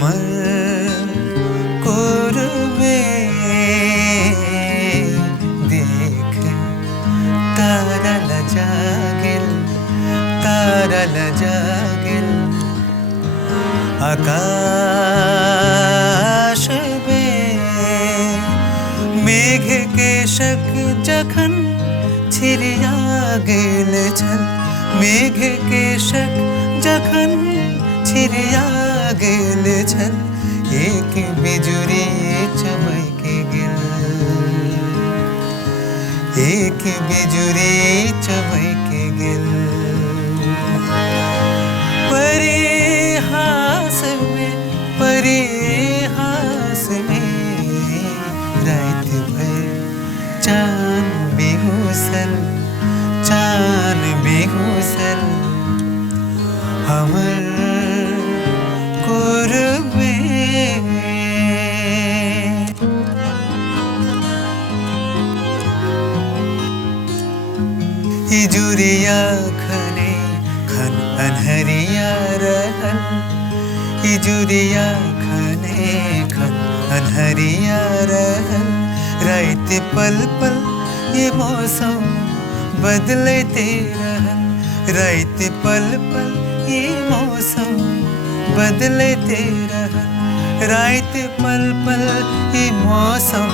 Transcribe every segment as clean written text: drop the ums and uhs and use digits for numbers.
আমার করবে দেখে তারা লজা গেল আকাশ বে মেঘ কেশক যখন ছিড়িয়া গেল ছল মেঘ কেশক যখন ছিড়িয়া গেল ছল एक बिजुरी चमक गेल एक बिजुरी चमक गेल परिहास में रात भर चांद बेहुसल हमर कोरबे इजुरिया खने खन अनहरिया रहन इजुरिया खने खन अनहरिया रहन रात पल पल ये मौसम बदलते रहन रात पल पल ये मौसम बदलते रहन रात पल पल ये मौसम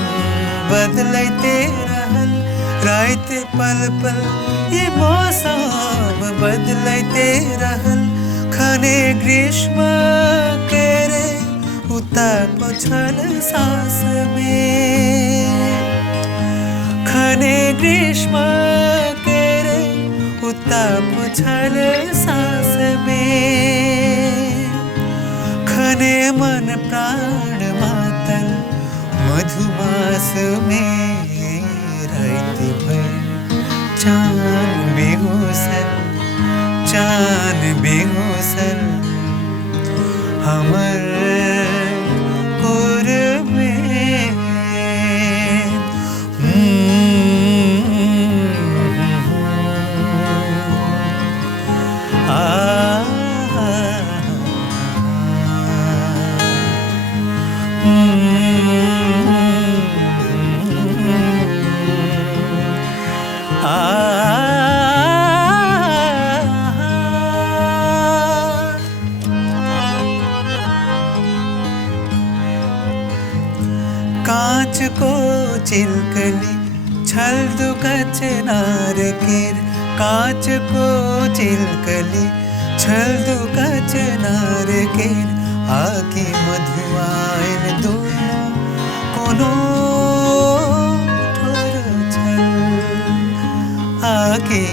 बदलते रहन रात पल पल ये मौसम बदलते रहन खने ग्रीष्म केरे उताप छल सांस में खने ग्रीष्म केरे उताप छल सांस में खने मन प्राण मातल मधुमास में रात भर चांद बेहुसल हमर कोरबे कांच को चिलकली छल दुकच नार केर कांच को चिलकली छल दुकच नार केर आके मधुआइन दोनों कोनो ठोर छल आके